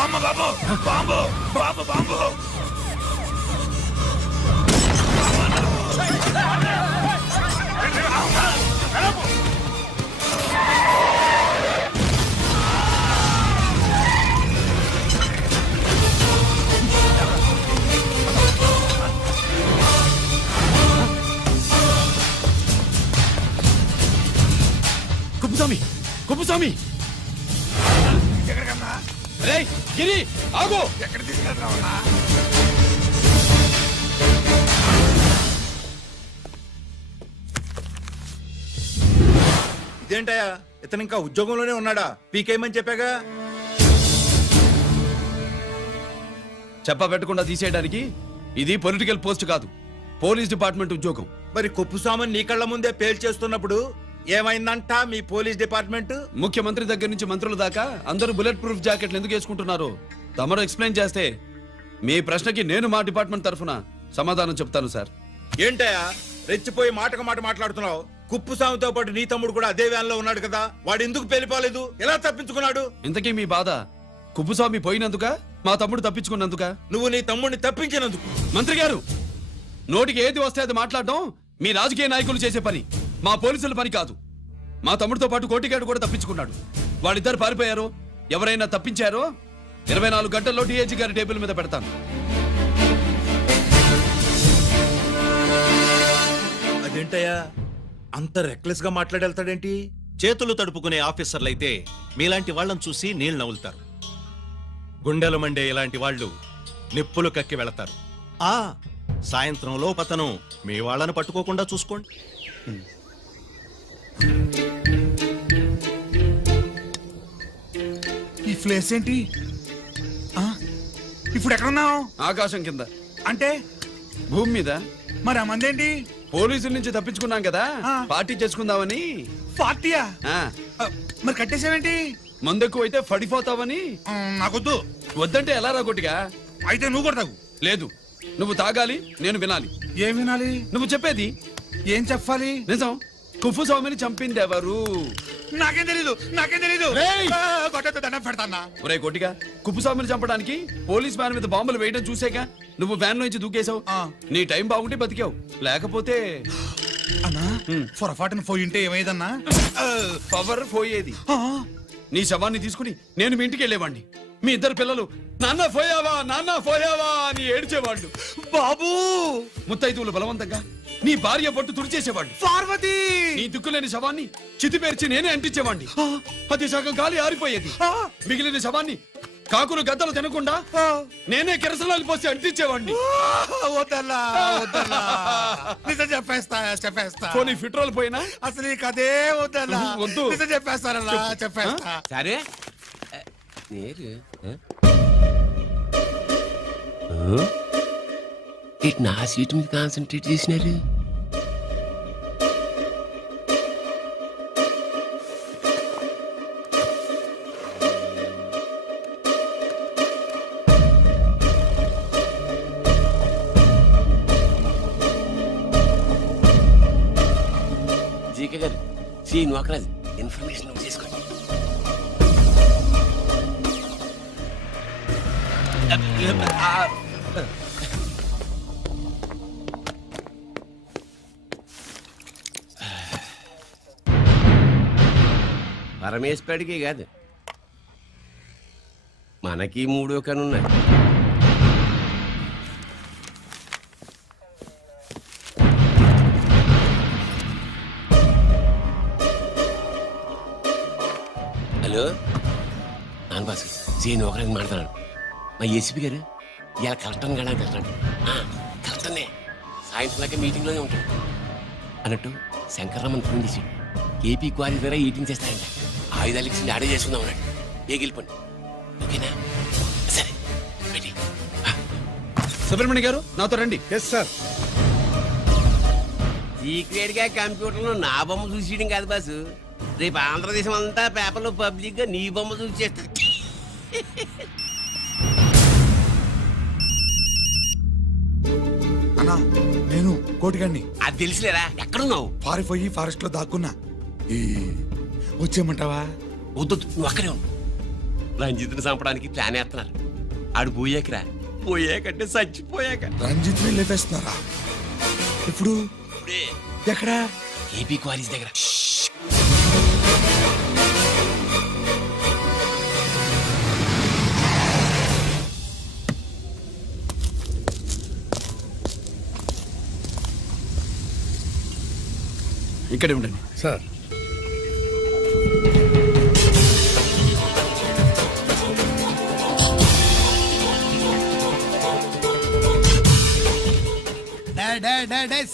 Bomb బాబు bomb బాబు bomb Kuppuswamy Kuppuswamy ఎక్కడికన్నా రేయ్ గిరి ఆగు. ఎక్కడ తీసుకెళ్తున్నావన్నా? ఇదేంటయ్యా ఇతను ఇంకా ఉద్యోగంలోనే ఉన్నాడా? పీకేయమని చెప్పాగా. చెప్ప పెట్టకుండా తీసేయడానికి ఇది పొలిటికల్ పోస్ట్ కాదు, పోలీస్ డిపార్ట్మెంట్ ఉద్యోగం. మరి కుప్పుస్వామిని నీ కళ్ళ ముందే పేల్చేస్తున్నప్పుడు ఏమైందంట మీ పోలీస్ డిపార్ట్మెంట్? ముఖ్యమంత్రి దగ్గర నుంచి మంత్రుల దాకా అందరూ బుల్లెట్ ప్రూఫ్ జాకెట్లు ఎందుకు వేసుకుంటున్నారు తమరు ఎక్స్ప్లెయిన్ చేస్తే మీ ప్రశ్నకి నేను మా డిపార్ట్మెంట్ తరఫున సమాధానం చెప్తాను సార్. ఏంటయ్యా రెచ్చిపోయి మాటకు మాట మాట్లాడుతున్నావు? కుప్పుస్వామితో పాటు నీ తమ్ముడు కూడా అదే వ్యాన్ లో ఉన్నాడు కదా, వాడు ఎందుకు పేలిపోలేదు? ఎలా తప్పించుకున్నాడు? ఇంతకీ మీ బాధ కుప్పుస్వామి పోయినందుక మా తమ్ముడు తప్పించుకున్నందుక? నువ్వు నీ తమ్ముడిని తప్పించినందుకు. మంత్రి గారు, నోటికి ఏది వస్తే అది మాట్లాడడం మీ రాజకీయ నాయకులు చేసే పని, మా పోలీసుల పని కాదు. మా తమ్ముడితో పాటు కోటిగాడు కూడా తప్పించుకున్నాడు. వాళ్ళిద్దరు పారిపోయారు. ఎవరైనా తప్పించారో 24 గంటల్లో డిఐజీ గారి టేబుల్ మీద పెడతాను. అదేంటయ్యా అంత రెక్లెస్ గా మాట్లాడేళ్తాడేంటి? చేతులు తడుపుకునే ఆఫీసర్లైతే మీలాంటి వాళ్ళని చూసి నీళ్లు నవ్వులుతారు. గుండెలు మండే ఇలాంటి వాళ్ళు నిప్పులు కక్కి వెళతారు. సాయంత్రం లోపతను మీ వాళ్ళని పట్టుకోకుండా చూసుకోండి. ఈ ప్లేస్ ఏంటి? ఇప్పుడు ఎక్కడున్నావు? ఆకాశం కింద. అంటే భూమి మీద. మరి ఆ మందేంటి? పోలీసుల నుంచి తప్పించుకున్నాం కదా, పార్టీ చేసుకుందామని. పార్టీయా? ఆ, మరి కట్టేసావేంటి? మందెక్కువ అయితే పడిపోతావని. నాకొద్దు. వద్దంటే ఎలా రాగొట్టిగా? అయితే నువ్వు కూడా తాగు. లేదు, నువ్వు తాగాలి, నేను వినాలి. ఏం వినాలి? నువ్వు చెప్పేది. ఏం చెప్పాలి? నిజం. కుప్పుస్వామిని చంపింది ఎవరు? నాకేం తెలీదు, నాకేం తెలీదు. రేయ్! కొట్టొద్దు, దండం పెడతానా? ఒరే కోటిగా, కుప్పుస్వామిని చంపడానికి పోలీస్ వ్యాన్ మీద బాంబులు వేయడం చూసాక నువ్వు వ్యాన్ నుంచి దూకేశావు. నీ టైం బాగుంటే బతికావు, లేకపోతే అన్నా పొరపాటున పోయి ఉంటే ఏమైందన్నా? పవర్ పోయేది. నీ శవాన్ని తీసుకుని నేను మీ ఇంటికి వెళ్ళేవాడిని. మీ ఇద్దరు పిల్లలు నాన్న పోయావా నాన్న పోయావా అని ఏడ్చేవాళ్ళు. బాబు ముత్తైదువులు బలవంతంగా నీ భార్య పట్టు తుడిచేసేవాళ్ళు. పార్వతి నీ దిక్కులేని శవాన్ని చితిపేర్చి నేనే అంటించేవాడిని. అది సగం గాలి ఆరిపోయేది. మిగిలిన శవాన్ని కాకులు గద్దలు తినకుండా నేనే కిరసనాలు పోసి అంటించేవాడిని. వద్దల్లా వద్దల్లా, నిజం చెప్పేస్తా చెప్పేస్తా. పోనీ ఫిట్రోల్ పోయినా అసలు ఈ కథే వద్దల్లా. వద్దు. నిజం చెప్పేస్తానన్నా చెప్పేస్తా. సరే నేరు ఇటు నా సీటు మీద కాన్సన్ట్రేట్ చేసినారు. జీకే గారు, సి నోకరాజ్ ఇన్ఫర్మేషన్ చేసుకోండి. పరమేశ్వరుడికి కాదు, మనకి 3 కనున్నాయి. హలో నాన్న బాసు, సీన్ ఒకరికి మాట్లాడుతున్నాను. మా ఏసీపీ గారు ఇలా కలెక్టర్ని వెళ్ళడానికి వెళ్తాడు. కలెక్టర్నే సాయంత్రంలాగా మీటింగ్లోనే ఉంటాడు అన్నట్టు. శంకర్రామన్ ఫోన్ చేసి ఏపీ క్వారీ ద్వారా ఈటింగ్ చేస్తారంట. ఆయుధాలు ఇచ్చింది ఆడే చేసుకుందాం అన్నాడు. గెలిపండి, ఓకేనా? సరే రెడీ. సుబ్రహ్మణ్య గారు నాతో రండి. Yes sir. సీక్రెట్ గా కంప్యూటర్లో నా బొమ్మ చూసేయడం కాదు బాసు, రేపు ఆంధ్రదేశం అంతా పేపర్లో పబ్లిక్ గా నీ బొమ్మ చూసేస్తా. అన్నా నేను కోటిగాడిని. అది తెలిసిలేరా? ఎక్కడున్నావు? పారిపోయి ఫారెస్ట్ లో దాక్కున్నా. వచ్చేయమంటావా? వద్దు, నువ్వు అక్కడే ఉండు. రంజిత్ని చంపడానికి ప్లాన్ వేస్తున్నారు. ఆడు పోయాకరా, పోయాకంటే చచ్చిపోయాక. రంజిత్ ని లేపేస్తున్నారా? ఇప్పుడు ఇప్పుడే ఎక్కడా? ఏపీ కాలేజ్ దగ్గర. ఇక్కడే ఉండండి. సార్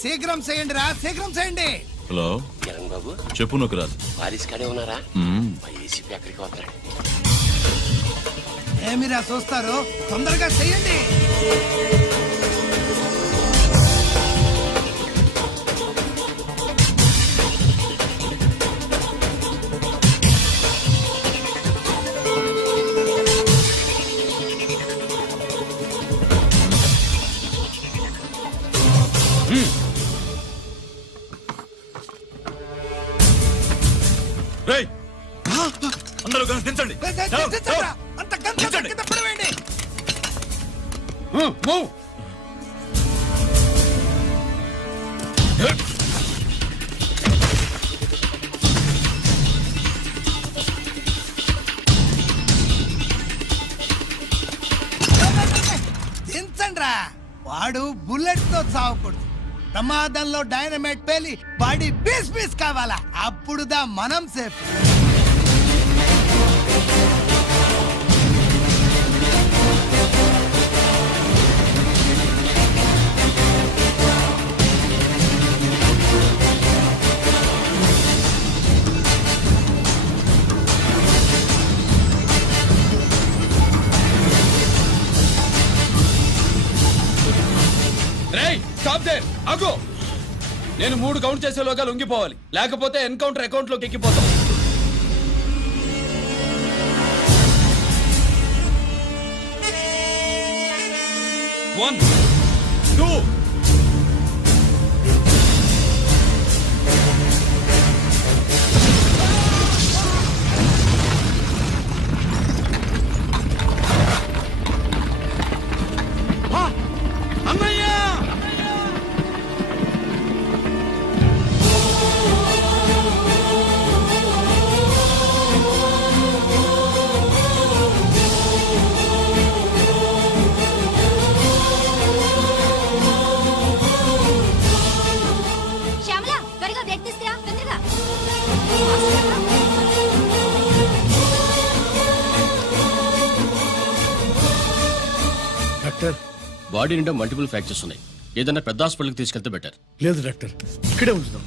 శీఘ్రం చేయండి రా, శీఘ్రం చేయండి. హలో కిరణ్ బాబు, చెప్పు నొక్కరాజు. వారిస్ కాడే ఉన్నారా? మా ఏసీపీ ఎక్కడికి వస్తున్నాడు. ఏమిరా చూస్తారు, తొందరగా చెయ్యండి. రేయ్, అందరూ కలిసి దించండి. అంత గంట కింద పడవేయండి. మూవ్. దించండి రా. వాడు బుల్లెట్ తో చావకూడదు. ప్రమాదంలో డైనమైట్ పేలి బాడీ పీస్ పీస్ కావాలా, అప్పుడుదా మనం సేఫ్. రేయ్, స్టాప్ దేర్. ఆగు. నేను 3 కౌంట్ చేసేలోగా లొంగిపోవాలి, లేకపోతే ఎన్కౌంటర్ అకౌంట్ లోకి ఎక్కిపోతాం. 1 2 అన్నయ్య. శ్యామల, త్వరగా బ్లడ్ తీసుకురా, తొందరగా. డాక్టర్. బాడీ నిండా మల్టిపుల్ ఫ్రాక్చర్స్ ఉన్నాయి. ఏదైనా పెద్ద హాస్పిటల్కి తీసుకెళ్తే బెటర్. లేదు డాక్టర్, ఇక్కడే ఉంచుదాం.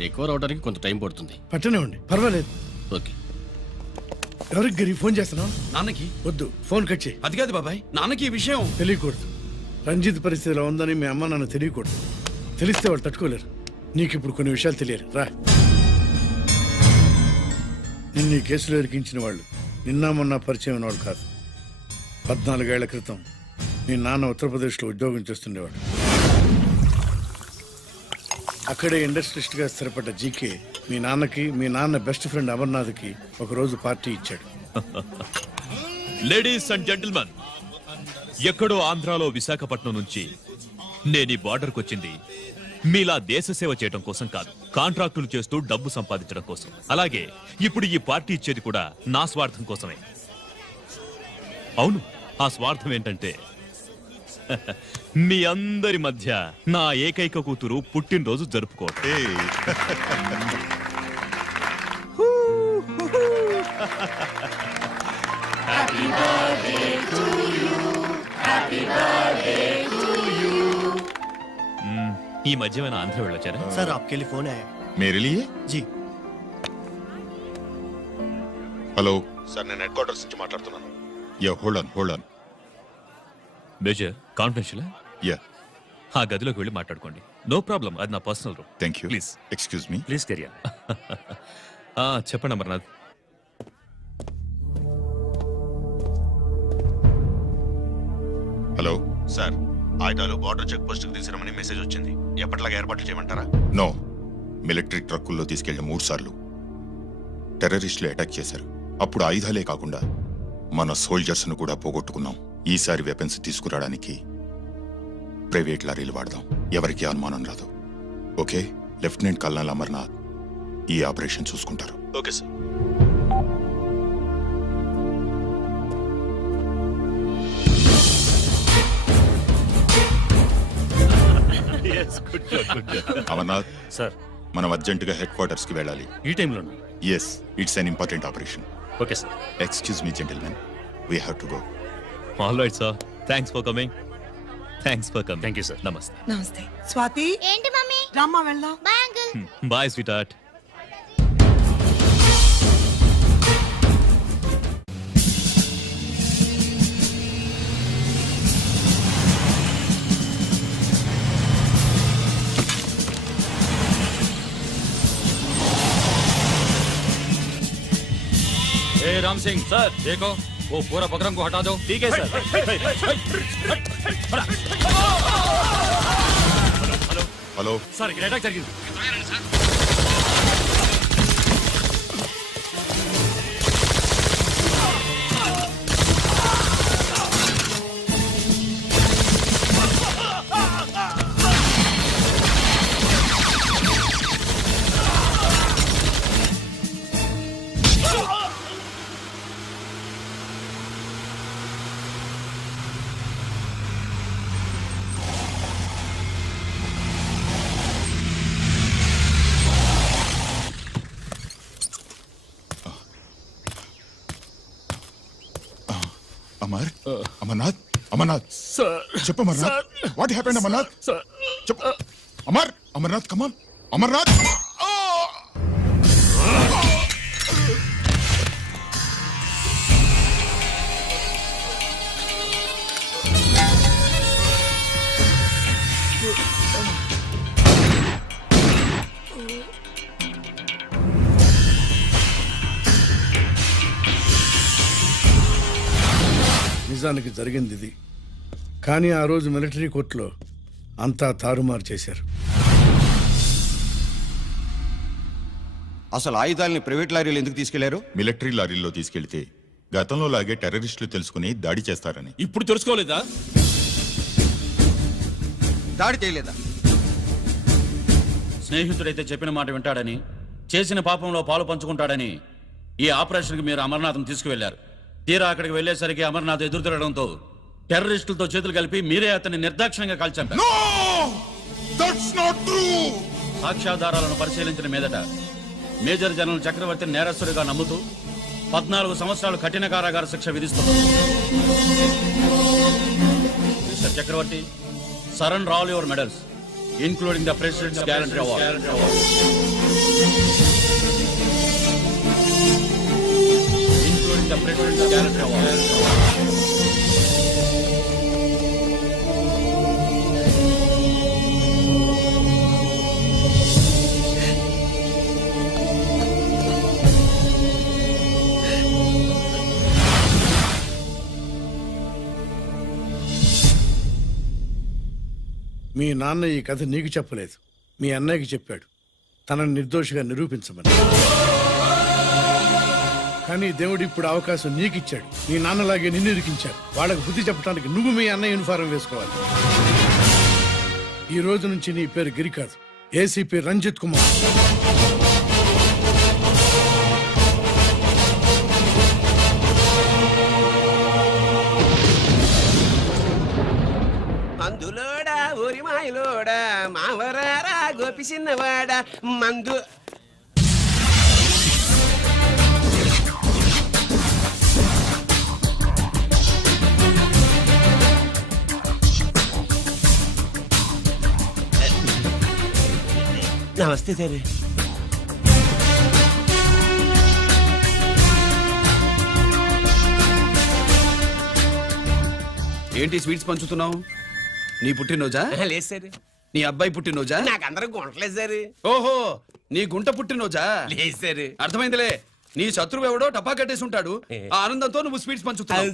రికవర్ అవడానికి కొంత టైం పడుతుంది. పట్టనే ఉండి పర్వాలేదు. ఓకే. ఎవరికి గరి ఫోన్ చేస్తున్నావు? నాన్నకి. వద్దు, ఫోన్ కట్ చేయి. అది కాదు బాబాయ్, నాన్నకి ఈ విషయం తెలియకూడదు. రంజిత్ పరిస్థితిలో ఉందని మీ అమ్మ నాన్న తెలియకూడదు. తెలిస్తే వాళ్ళు తట్టుకోలేరు. నీకు ఇప్పుడు కొన్ని విషయాలు తెలియాలి. రా. నిన్ను ఈ కేసులో ఇరికించిన వాళ్ళు నిన్న మొన్న పరిచయం ఉన్నవాడు కాదు. 14 ఏళ్ల క్రితం మీ నాన్న ఉత్తరప్రదేశ్లో ఉద్యోగం చేస్తుండేవాడు. అక్కడే ఇండస్ట్రియలిస్ట్గా స్థిరపడ్డ జీకే మీ నాన్నకి, మీ నాన్న బెస్ట్ ఫ్రెండ్ అమర్నాథ్కి ఒకరోజు పార్టీ ఇచ్చాడు. లేడీస్ అండ్ జెంటిల్మెన్, ఎక్కడో ఆంధ్రాలో విశాఖపట్నం నుంచి నేను ఈ బార్డర్కి వచ్చింది మీలా దేశ సేవ చేయడం కోసం కాదు, కాంట్రాక్టులు చేస్తూ డబ్బు సంపాదించడం కోసం. అలాగే ఇప్పుడు ఈ పార్టీ ఇచ్చేది కూడా నా స్వార్థం కోసమే. అవును, ఆ స్వార్థం ఏంటంటే మీ అందరి మధ్య నా ఏకైక కూతురు పుట్టినరోజు జరుపుకోవటం. ఈ మధ్య ఏమైనా ఆంధ్ర వెళ్ళొచ్చారా? సార్ आपके लिए फोन आया. मेरे लिए? जी. హలో సార్, నేను హెడ్ క్వార్టర్స్ నుంచి మాట్లాడుతున్నాను. Yeah, hold on. Major, confidential. Yeah, ఆ గదిలోకి వెళ్ళి మాట్లాడుకోండి. నో ప్రాబ్లం, అది నా personal room. Thank you. Please. Excuse me. Please career. చెప్పండి అమర్నాథ్. హలో సార్, ఆయుధాలు బార్డర్ చెక్ పోస్ట్ కు తీసుకురమని మెసేజ్ వచ్చింది. ఎప్పటిలాగా ఏర్పాట్లు చేయమంటారా? నో. మిలిటరీ ట్రక్కుల్లో తీసుకెళ్లిన 3 సార్లు టెర్రరిస్టులు అటాక్ చేశారు. అప్పుడు ఆయుధాలే కాకుండా మన సోల్జర్స్ ను కూడా పోగొట్టుకున్నాం. ఈసారి వెపన్స్ తీసుకురావడానికి ప్రైవేట్ లారీలు వాడదాం. ఎవరికి అనుమానం రాదు. ఓకే, లెఫ్టినెంట్ కల్నల్ అమర్నాథ్ ఈ ఆపరేషన్ చూసుకుంటారు. Okay sir. అమర్నాథ్ సార్ మనం అర్జెంటుగా హెడ్ క్వార్టర్స్ కి వెళ్ళాలి. ఈ టైంలోనూ yes, it's an important operation. Okay sir. Excuse me gentlemen, we have to go. All right sir, thanks for coming. Thank you sir. నమస్తే. నమస్తే స్వాతి. ఏంటి మమ్మీ? రమ్మా వెళ్దాం. Bye uncle. Bye sweetheart. Ram Singh sir देखो वो पूरा बकरम को हटा दो. ठीक है सर. హలో, सर ఇక్కడ అటాక్ జరిగింది. అమర్నాథ్, అమర్నాథ్ చెప్పు. Amarnath, what happened? అమర్నాథ్ చెప్పు. అమర్నాథ్ కమాన్, అమర్నాథ్. నిజానికి జరిగింది ఇది. కానీ ఆ రోజు మిలిటరీ కోర్టులో అంతా తారుమారు చేశారు. అసలు ఆయుధాలని ప్రైవేట్ లారీలు ఎందుకు తీసుకెళ్లారు? మిలిటరీ లారీల్లో తీసుకెళ్తే గతంలో లాగే టెర్రరిస్టులు తెలుసుకుని దాడి చేస్తారని. ఇప్పుడు తెలుసుకోలేదా? దాడి చేయలేదా? స్నేహితుడైతే చెప్పిన మాట వింటాడని, చేసిన పాపంలో పాలు పంచుకుంటాడని ఈ ఆపరేషన్కి మీరు అమర్నాథ్ను తీసుకువెళ్లారు. తీరా అక్కడికి వెళ్లేసరికి అమర్నాథ్ ఎదురు తిరగడంతో టెర్రరిస్టులతో చేతులు కలిపి మీరే అతన్ని నిర్దాక్షిణ్యంగా కాల్చారు. సాక్ష్యాధారాలను పరిశీలించిన మీదట మేజర్ జనరల్ చక్రవర్తిని నేరస్తుడిగా నమ్ముతూ 14 సంవత్సరాలు కఠిన కారాగార శిక్ష విధిస్తున్నారు. Mister Chakravarthy, surrender all your medals including the president's gallantry award. The President's Gallantry Award. మీ నాన్న ఈ కథ నీకు చెప్పలేదు, మీ అన్నయ్యకి చెప్పాడు, తనని నిర్దోషిగా నిరూపించమని. కానీ దేవుడు ఇప్పుడు అవకాశం నీకు ఇచ్చాడు. మీ నాన్నలాగే నిన్ను ఇరికించాడు. వాళ్ళకు బుద్ధి చెప్పడానికి నువ్వు మీ అన్న యూనిఫారం వేసుకోవాలి. ఈ రోజు నుంచి నీ పేరు గిరి కాదు, ఏసీపీ రంజిత్ కుమార్. మందులోడా ఊరిమాయలోడా మావరారా గోపి చిన్నవాడా మందు. నమస్తే సార్. ఏంటి స్వీట్స్ పంచుతున్నావు? నీ పుట్టినరోజా? లేదు సార్. నీ అబ్బాయి పుట్టినరోజా? నాకు అందరూ గుంటలేదు సార్. ఓహో, నీ గుంట పుట్టినరోజా? లేదు సార్. అర్థమైందిలే. నీ శత్రువు ఎవడో టపా కట్టేసి ఉంటాడు. ఆ ఆనందంతో నువ్వు స్వీట్స్ పంచుతున్నావు.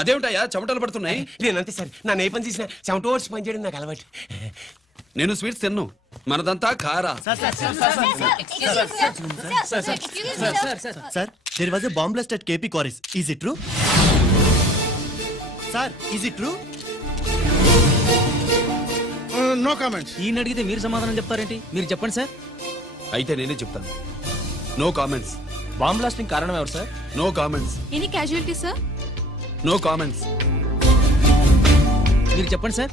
అదేమిటయ్యా చెమటలు పడుతున్నాయి? నేనంతే సార్, నన్ను ఏ పని చేసినా చెమట ఓడ్చి పని చేయడం నాకు అలవాటు. నేను స్వీట్స్ తిన్ను, మనదంతా కారా. Sir there was a bomb blast at KP Quarries. Is it true? Sir, is it true? No comments. ఈయన అడిగితే మీరు సమాధానం చెప్తారేంటి? మీరు చెప్పండి సార్. అయితే నేనే చెప్తాను. No comments. బాంబ్ బ్లాస్టింగ్ కారణం ఎవరు sir? No comments. Any casualty sir? No comments. మీరు చెప్పండి సార్.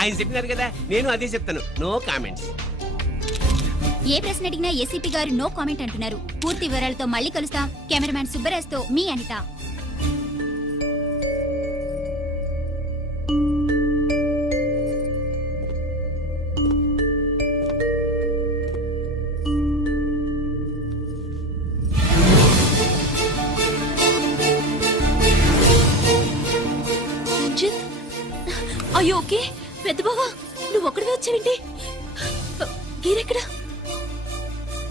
ఆయన చెప్పినారు కదా, నేను అదే చెప్తాను. No comments. ఏ ప్రశ్న అడిగినా ఏసీపీ గారు నో కామెంట్ అంటున్నారు. పూర్తి వివరాలతో మళ్ళీ కలుస్తాం. కెమెరామ్యాన్ సుబ్బరాజ్ తో మీ అనిత. అయ్యో ఓకే పెద్ద బావా, నువ్వు ఒక్కడివే వచ్చావేంటి? గిరెక్కడా?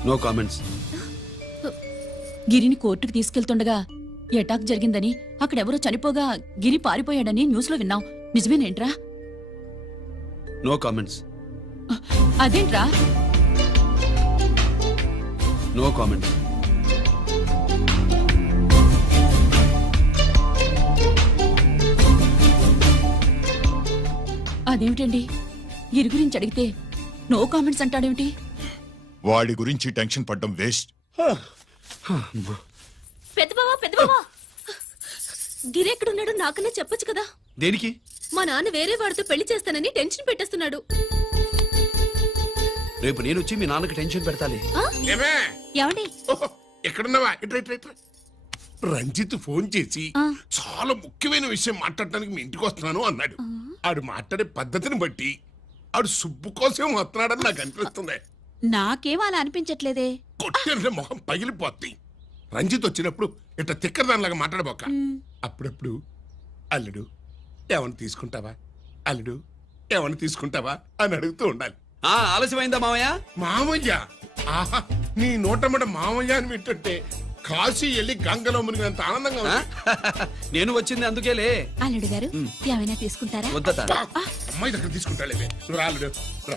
No comments. గిరిని కోర్టుకు తీసుకెళ్తుండగా అటాక్ జరిగిందని, అక్కడెవరో చనిపోగా గిరి పారిపోయాడని న్యూస్ లో విన్నాం. నిజమేనేంట్రా? No comments. అదేంట్రా? No comments. అదేమిటండి, గిరి గురించి అడిగితే నో కామెంట్స్ అంటాడేమిటి? వాడి గురించి టెన్షన్ పడ్డం వేస్ట్. పెద్ద బావా, గిరి ఎక్కడున్నాడో నాకన్నా చెప్పొచ్చు కదా. దేనికి? మా నాన్న వేరే వాడితో పెళ్లి చేస్తానని టెన్షన్ పెట్టేస్తున్నాడు. రేపు నేను వచ్చి మీ నాన్నకి టెన్షన్ పెడతాలే. ఏమండి? ఎక్కడున్నావా? రంజిత్ ఫోన్ చేసి ఆ. చాలా ముఖ్యమైన విషయం మాట్లాడటానికి మీ ఇంటికి వస్తున్నాను అన్నాడు. ఆడు మాట్లాడే పద్ధతిని బట్టి ఆడు సుబ్బు కోసం వస్తున్నాడని నాకు అనిపిస్తుంది. నాకేం అలా అనిపించట్లేదే. కొట్టిన మొహం పగిలిపోద్ది. రంజిత్ వచ్చినప్పుడు ఇట్లా తిక్కరదానిలాగా మాట్లాడబోక. అప్పుడప్పుడు అల్లుడు ఏమన్నా తీసుకుంటావా, అల్లుడు ఏమన్నా తీసుకుంటావా అని అడుగుతూ ఉండాలి. ఆలస్యమైందా మామయ్య? మామయ్య, ఆహా, నీ నోటమ్మట మామయ్య అని వింటుంటే కాశీ వెళ్ళి గంగలో మునిగినంత ఆనందంగా ఉంది. నేను వచ్చింది అందుకేలే. అల్లుడు గారు ఏమైనా తీసుకుంటారా? వద్దట. అమ్మాయి దగ్గర తీసుకుంటాలేవే. నువ్వు రాలుడు,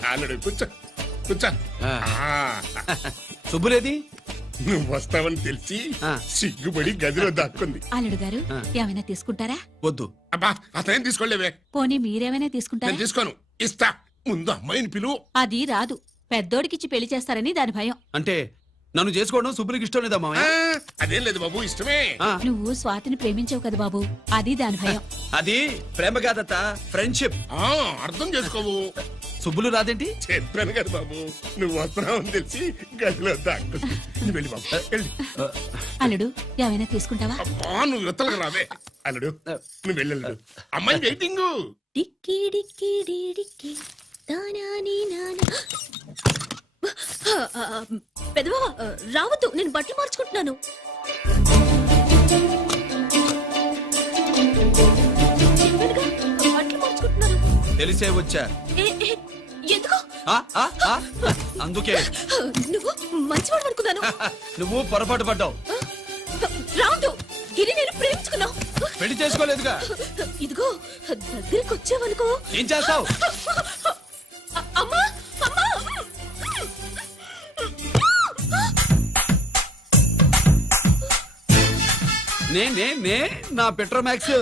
రాలుడు, కూర్చో కూర్చో. సుబ్బులేది? నువ్వు వస్తావని తెలిసి సిగ్గుపడి గదిలో దాక్కుంది. అల్లుడు గారు ఏమైనా తీసుకుంటారా? వద్దు. అబ్బా, అతనేం తీసుకోలేవే. పోనీ మీరేమైనా తీసుకుంటారా? నేను తీసుకోను, ఇస్తా. ముందు అమ్మాయిని పిలువు. అది రాదు. పెద్దోడికిచ్చి పెళ్లి చేస్తారని దాని భయం. అంటే నన్ను చేసుకోవడం సుబ్బులకి ఇష్టం లేదా మామయ్య? అదేం లేదు బాబు, ఇష్టమే. నువ్వు స్వాతిని ప్రేమించవు కదా బాబు, అది దాని భయం. అది ప్రేమ కాదత్త, ఫ్రెండ్షిప్. అర్థం చేసుకోవు. సుబ్బులు రాదేంటి? చెప్పాను కదా బాబు, నువ్వు వస్తున్నావని తెలిసి గదిలో దాక్కుంది. నువ్వు వెళ్ళి బాబు, వెళ్ళి. అల్లుడు ఏమైనా తీసుకుంటావా? అబ్బా, నువ్వు యువతలకు రావే. అల్లుడు నువ్వు వెళ్ళడు, అమ్మాయి వెయిటింగ్. డిక్కి డిక్కి డిక్కి తానాని నానా. పెద్దవా రావద్దు, నేను బట్టలు మార్చుకుంటున్నాను. బట్టలు మార్చుకుంటున్నాను. తెలిసే వచ్చా. ఎందుకు? అందుకే. నువ్వు మంచివాడు అనుకున్నాను. నువ్వు పొరపాటు పడ్డావు. రావద్దు, గిరి నేను ప్రేమించుకున్నావు. పెళ్లి చేసుకోలేదుగా. ఇదిగో దగ్గరికి వచ్చావనుకో. ఏం చేస్తావు? అమ్మా అమ్మా. నే నా పెట్రోమాక్స్.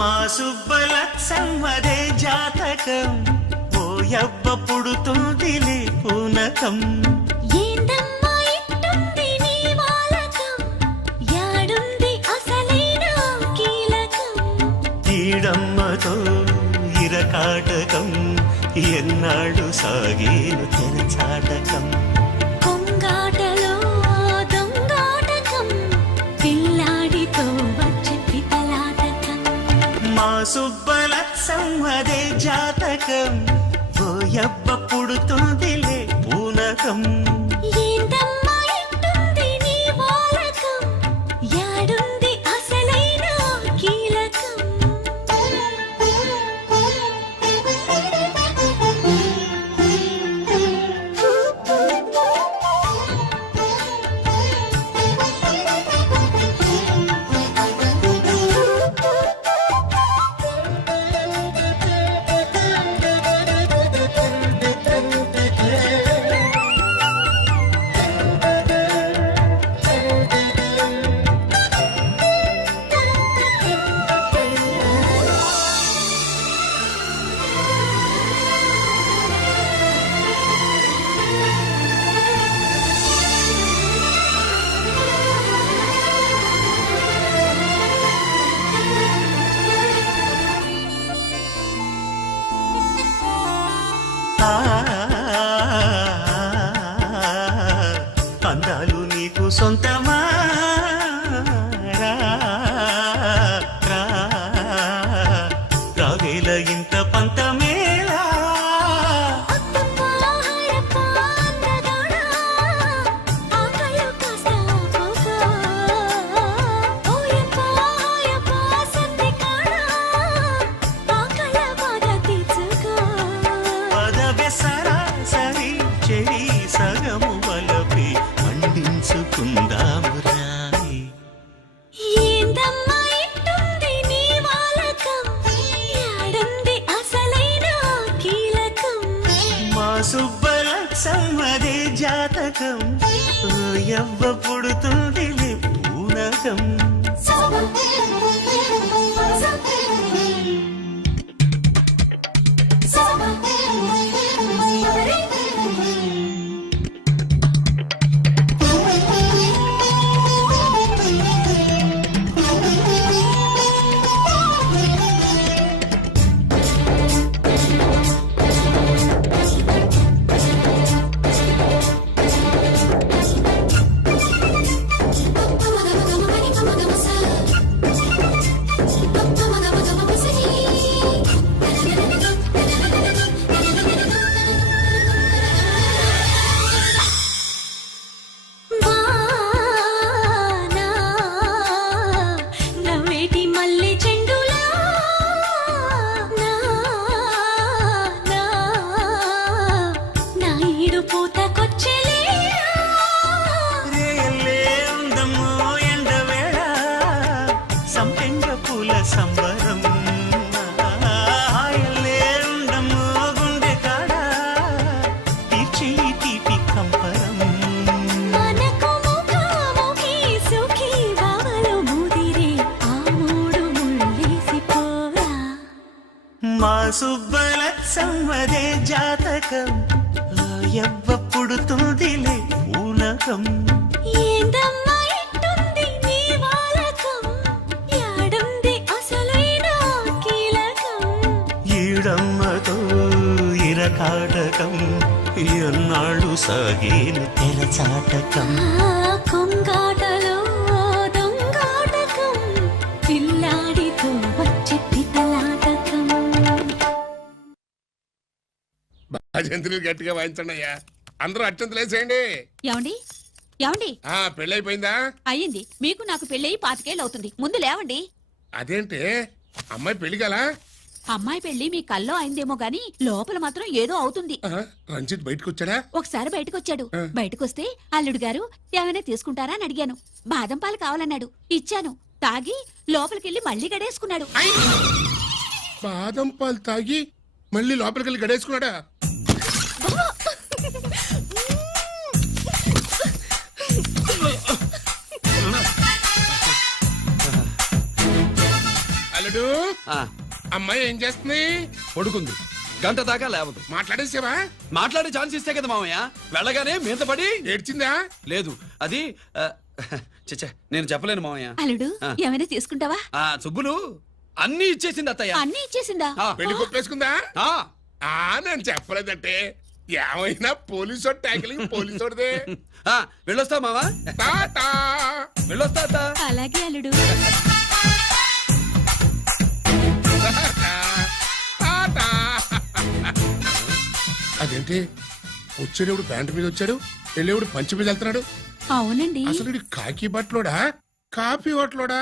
మా సుబ్బలక్ష్మదే జాతకం, ఓ యబ్బ పుడుతుందిలే పూనకం. ఏందమ్మా ఇట్టుంది నీ వాలకం, యాడుంది అసలైన కీలకం. ఈడమ్మతో ఇరకాటకం, ఎన్నాడు సాగేను తెరచాటకం. కొంగాటలో దొంగాటకం, పిల్లాడితో వచ్చే పితలాటకం. మా సుబ్బలక్ష్మదే జాతకం, ఓ యబ్బ పుడుతుంది సొంతమా రా, రా, రావేల ఇంత పంతమేలా పదవే సరాసరి చెడి సగము వలపి మండించుకుందాము రాయి మా సుబ్బలక్ష్మదే జాతకం ఎవ్వ పుడుతుంది పూనకం రేయల్లే ఉందమ్మో ఎండవేళ సంపెంగ పూల సంబరం హాయల్లే ఉండమ్మో గుండె కాడ తీర్చి తీపి కంపరం మా సుబ్బలక్ష్మదే జాతకం ఎవ్వ పుడుతుందిలే పూనకం ఈడమ్మతో ఇరకాటకం ఎన్నాళ్ళు సాగేను తెరచాటకం కొంగాటలో దొంగాటకం పిల్లాడితో వచ్చి పితలాటకం భజంత్రులు గట్టిగా వాయించండి అయ్యా అందరూ అత్యంతలు వేసేయండి. ఏమండి ఏమండి పెళ్ళైపోయిందా? అయ్యింది. మీకు నాకు పెళ్ళయి 25 ఏళ్ళు అవుతుంది. ముందు లేవండి. అదేంటి అమ్మాయి పెళ్లి గల అమ్మాయి పెళ్లి మీ కల్లో అయిందేమో గాని లోపల మాత్రం ఏదో అవుతుంది. రంజిత్ బయటకు వచ్చాడా? ఒకసారి బయటకొచ్చాడు. బయటకొస్తే అల్లుడు గారు ఏమైనా తీసుకుంటారా అని అడిగాను. బాదం పాలు కావాలన్నాడు. ఇచ్చాను. తాగి లోపలికెళ్ళి మళ్ళీ గడేసుకున్నాడు. బాదం పాలు తాగి మళ్ళీ లోపలికెళ్ళి గడేసుకున్నాడా? అల్లుడు అమ్మాయి ఏం చేస్తుంది? పడుకుంది. గంట దాకా లేవదు. మాట్లాడేసావా? మాట్లాడే ఛాన్స్ ఇస్తే కదా మామయ్య. వెళ్ళగానే మీద పడి ఏడ్చిందా? లేదు అది చచ్చా నేను చెప్పలేను మామయ్య. అల్లుడు ఏమైనా తీసుకుంటావా? సుబ్బులు అన్ని ఇచ్చేసింది అత్తయ్య. అన్ని ఇచ్చేసిందా? పెళ్లి కొప్పేసుకుందా? నేను చెప్పలేదంటే ఏమైనా పోలీసు ట్యాకిలింగ్ పోలీసోడిదే. వెళ్ళొస్తా మావా. వెళ్ళొస్తా అత్త. అలాగే అల్లుడు. అదేంటి వచ్చేటప్పుడు ప్యాంటు మీద వచ్చాడు, వెళ్ళేప్పుడు పంచి మీద వెళ్తున్నాడు? అవునండి. అసలు కాకి బట్టలోడా కాఫీ బట్టలోడా?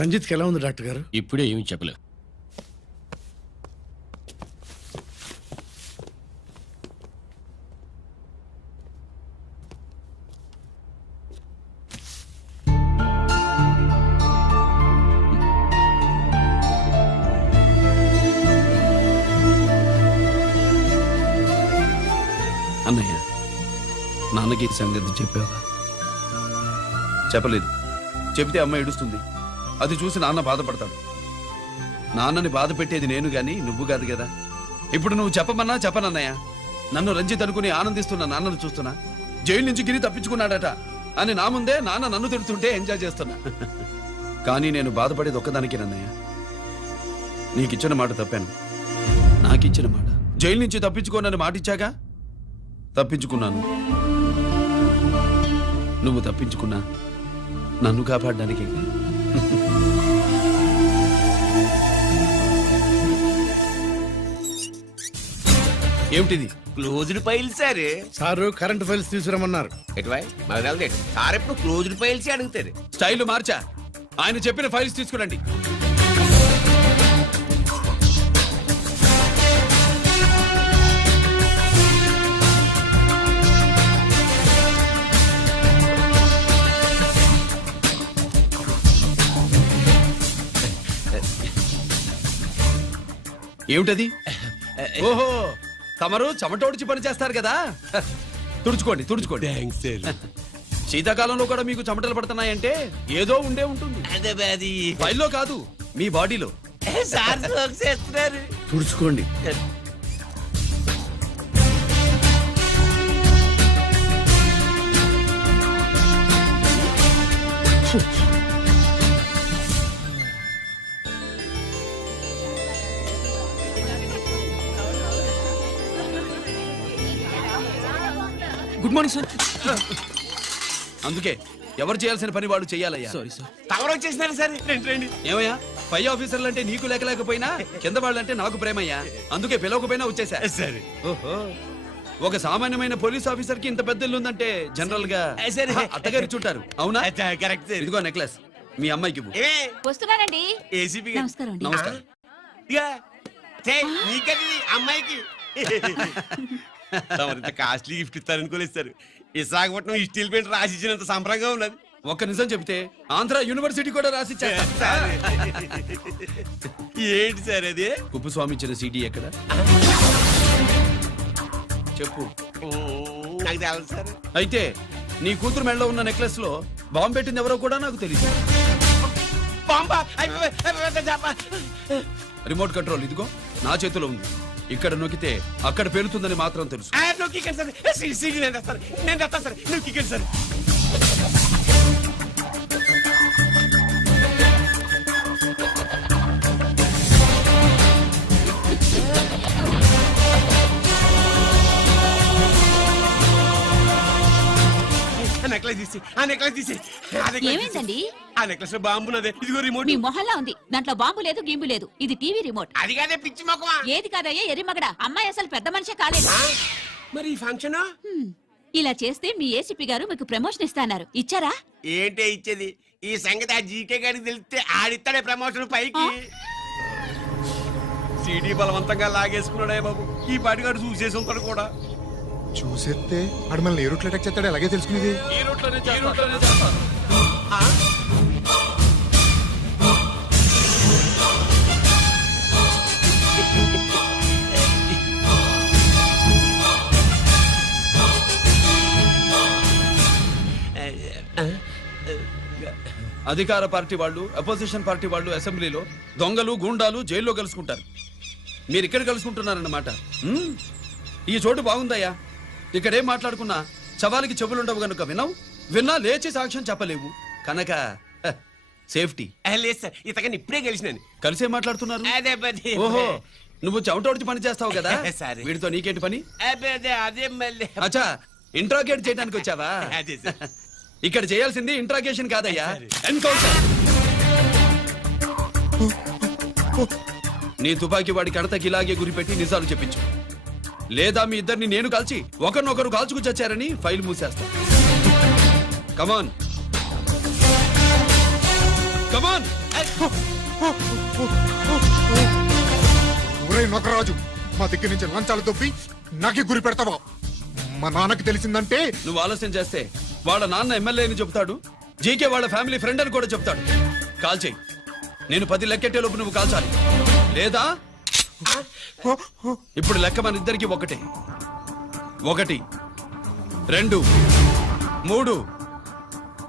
రంజిత్కి ఎలా ఉంది డాక్టర్ గారు? ఇప్పుడే ఏమి చెప్పలే. అన్నయ్య నాన్నకి ఈ సంగతి చెప్పావా? చెప్పలేదు. చెబితే అమ్మ ఏడుస్తుంది. అది చూసి నాన్న బాధపడతాడు. నాన్నని బాధ పెట్టేది నేను గాని నువ్వు కాదు కదా. ఇప్పుడు నువ్వు చెప్పమన్నా చెప్పనన్నయ్య. నన్ను రంజిత్ అనుకుని ఆనందిస్తున్న నాన్నను చూస్తున్నా జైలు నుంచి గిరి తప్పించుకున్నాడట అని నా ముందే నాన్న నన్ను తిడుతుంటే ఎంజాయ్ చేస్తున్నా. కానీ నేను బాధపడేది ఒక్కదానికి అన్నయ్య. నీకిచ్చిన మాట తప్పాను. నాకిచ్చిన మాట జైలు నుంచి తప్పించుకోనని మాట ఇచ్చాగా తప్పించుకున్నాను. నువ్వు తప్పించుకున్నా నన్ను కాపాడడానికి. ఏమిటిది? Closed file sir. Sir current files తీసుకురమ్మన్నారు. ఎటువై మాకు తెలదేంటి సార్ ఎప్పుడు క్లోజ్డ్ ఫైల్స్ అడుగుతారు. స్టైల్ మార్చా. ఆయన చెప్పిన ఫైల్స్ తీసుకురండి. ఏమిటది? ఓహో, తమరు చెమటోడిచి పని చేస్తారు కదా. తుడుచుకోండి తుడుచుకోండి. శీతాకాలంలో కూడా మీకు చెమటలు పడుతున్నాయంటే ఏదో ఉండే ఉంటుంది. ఫైల్లో కాదు, మీ బాడీలో. తుడుచుకోండి. Good morning sir. అందుకే ఎవరు చేయాల్సిన పని వాళ్ళు చెయ్యాలయ్యా. Sorry sir. తమరు వచ్చేసినారు సార్. రండి. ఏమయ్యా, పై ఆఫీసర్లు అంటే నీకు లేకపోయినా కింద వాళ్ళంటే నాకు ప్రేమయ్యా. అందుకే పిలవకపోయినా వచ్చేసా. సరే. ఓహో, ఒక సామాన్యమైన పోలీస్ ఆఫీసర్ కి ఇంత పెద్ద ఇల్లు ఉందంటే జనరల్ గా అత్తగారి చుట్టారు. అవునా? కరెక్ట్. ఇదిగో నెక్లెస్ మీ అమ్మాయికి ఇవ్వు. వస్తున్నానండి. ఏసీపీ నమస్కారం అండి. నమస్కారం. నీకది అమ్మాయికి ఇంత కాస్ట్లీ గిఫ్ట్ ఇస్తారనుకోలేదు సార్. విశాఖపట్నం ఈ స్టీల్ పెయింట్ రాసి ఇచ్చినంత సంబరంగా ఉన్నది. ఒక్క నిజం చెప్తే ఆంధ్ర యూనివర్సిటీ కూడా రాసిచ్చా. ఏంటి సార్ అది? కుప్పస్వామి ఇచ్చిన సీడీ ఎక్కడ చెప్పు. నాకు తెలియదు సార్. అయితే నీ కూతురు మెడలో ఉన్న నెక్లెస్ లో బాంబు పెట్టింది ఎవరో కూడా నాకు తెలియదు. రిమోట్ కంట్రోల్ ఇదిగో నా చేతిలో ఉంది. ఇక్కడ నొక్కితే అక్కడ పేలుతుందని మాత్రం తెలుసు. ఏమైందండి? ఆ నెక్లెస్ లో బాంబున్నదే. ఇదిగో రిమోట్. మీ మొహల్లా ఉంది. దాంట్లో బాంబు లేదు, గింబు లేదు. ఇది టీవీ రిమోట్. అది కాదే పిచ్చి మొక్కవా. ఏది కాదయ్యా ఎర్రిమగడా. అమ్మాయి అసలు పెద్ద మనిషే కాలేదు. మరి ఈ ఫంక్షన్ ఇలా చేస్తే మీ ఏసీపీ గారు మీకు ప్రమోషన్ ఇస్తాన్నారు. ఇచ్చారా? ఏంటే ఇచ్చేది? ఈ సంగతి ఆ జీకే గారికి తెలిస్తే ఆడిస్తాడే ప్రమోషన్ పైకి. సీడీ బలవంతంగా లాగేసుకున్నాడే బాబు. ఈ పాటిగాడు చూసేసి ఉంటాడు కూడా. చూసేస్తే ఆడు మనల్ని ఏ రూట్లో అటాక్ చేస్తాడు అలాగే తెలుసుకునేది. ఈ రూట్లోనే చేస్తాను. అధికార పార్టీ వాళ్ళు, అపోజిషన్ పార్టీ వాళ్ళు అసెంబ్లీలో, దొంగలు గూండాలు జైల్లో కలుసుకుంటారు. మీరు ఇక్కడ కలుసుకుంటున్నారన్నమాట. ఈ చోటు బాగుందయ్యా. ఇక్కడేం మాట్లాడుకున్నా శవాలకి చెవులుండవు గనుక విన్నా లేచి సాక్ష్యం చెప్పలేవు కనుక సేఫ్టీ. లేదు సార్, ఇతగాని ఇప్పుడే కలిసినాను. కలిసే మాట్లాడుతున్నారు. అదే ఓహో, నువ్వు చెమటోడిచి పని చేస్తావు కదా. సరే. వీడితో నీకేంటి పని? అదే మళ్ళీ. అచ్చా, ఇంట్రాగేట్ చేయడానికి వచ్చావా? అదే సార్. ఇక్కడ చేయాల్సింది ఇంట్రాగేషన్ కాదయ్యా, ఎన్కౌంటర్. నీ తుపాకీ వాడి కడతకి ఇలాగే గురిపెట్టి నిజాలు చెప్పించు. లేదా మీ ఇద్దరిని నేను కాల్చి ఒకరినొకరు కాల్చుకు చచ్చారని ఫైల్ మూసేస్తా. కమాన్ కమాన్. ఊరే నొకరాజు, మా దగ్గర నుంచి లంచాలు తొప్పి నాకే గురి పెడతావా? మా నాన్నకి తెలిసిందంటే నువ్వు ఆలస్యం చేస్తే వాళ్ళ నాన్న ఎమ్మెల్యే అని చెప్తాడు, జీకే వాళ్ళ ఫ్యామిలీ ఫ్రెండ్ అని కూడా చెప్తాడు. కాల్ చేయి. నేను 10 లెక్కెట్టే లోపు నువ్వు కాల్చాలి. లేదా ఇప్పుడు లెక్క మన ఇద్దరికి ఒకటే. 1 2 3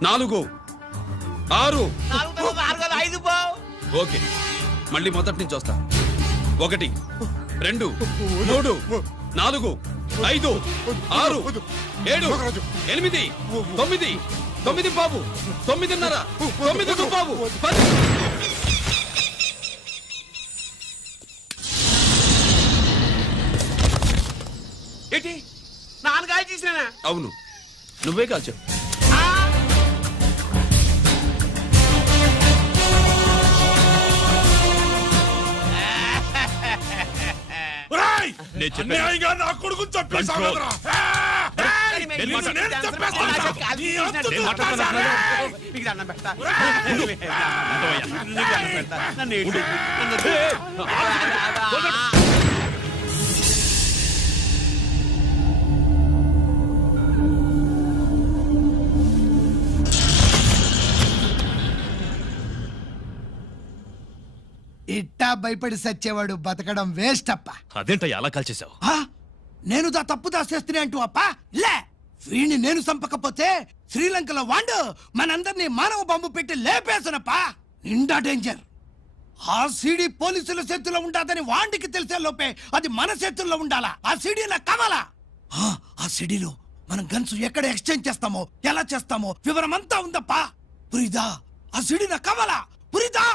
4 6. ఓకే, మళ్ళీ మొదటి నుంచి వస్తా. 1 2 3 4 5 6 7 8 9 9 బాబు 9:30 9 బాబు 10. ఏంటి నాన్నగాయ చేసినా అవును నువ్వే కాల్చావు. నేను చెప్పాను. నా కొడుకు Control. ఇట్టా భయపడి సచ్చేవాడు బతకడం వేస్ట్ అప్ప. అదేంటయ్యా అలా కాల్చేశావు? ఆ? నేను తప్పు దాచేస్తున్నా అంటూ అప్ప లే వీణ్ణి నేను చంపకపోతే శ్రీలంకలో వాండు మనందరినీ మానవ బాంబు పెట్టి లేపేసనప్ప. నిండా డేంజర్. ఆ సీడీ పోలీసుల చేతుల్లో ఉండాదని వాండికి తెలిసే లోపే అది మన చేతుల్లో ఉండాలా. ఆ సీడీ నాకు కావాలా. ఆ సీడీలో మనం గన్స్ ఎక్కడ ఎక్స్చేంజ్ చేస్తామో ఎలా చేస్తామో వివరం అంతా ఉందప్పా. పురిదా ఆ సీడీ నాకు కావాలా. పురిదా